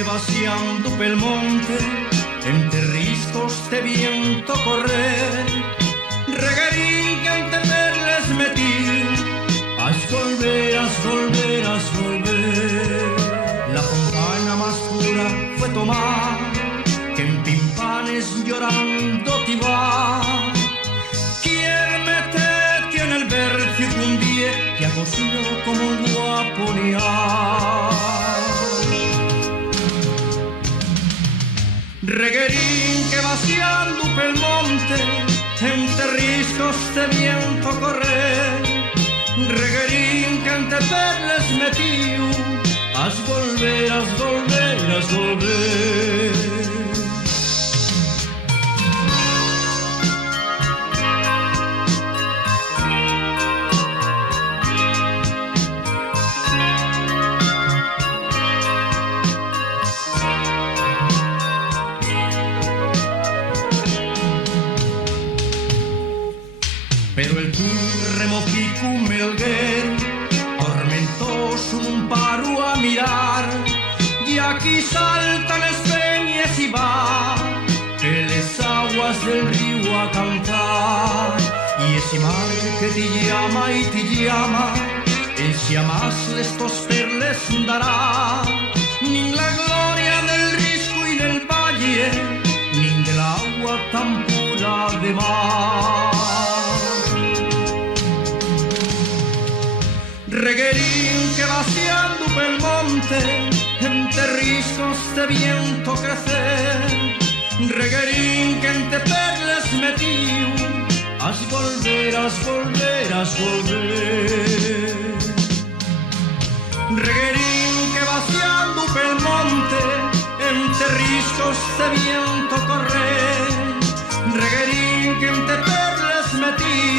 que vaciando pel monte, entre riscos de viento correr, reguerín que ante perles metí, has volver, la fontana más pura fue tomar, que en Pimpanes llorando te va. Quién meterte en el vercio que un día te acosió como un guaponear. Reguerín que vaciando pel monte, entre riscos de viento correr, reguerín que ante perles metíu, has volver. Pero el remojico melguer, tormentoso un paro a mirar, y aquí saltan las peñas y va, que les aguas del río a cantar, y ese mar que te llama y te llama, ese a más estos perles dará, ni la gloria del risco y del valle, ni del agua tan pura de mar. Reguerín que vaciando pel monte, entre riscos de viento crecer, reguerín que entre perles metíu, has volver. Reguerín que vaciando pel monte, entre riscos de viento correr, reguerín que entre perles metíu,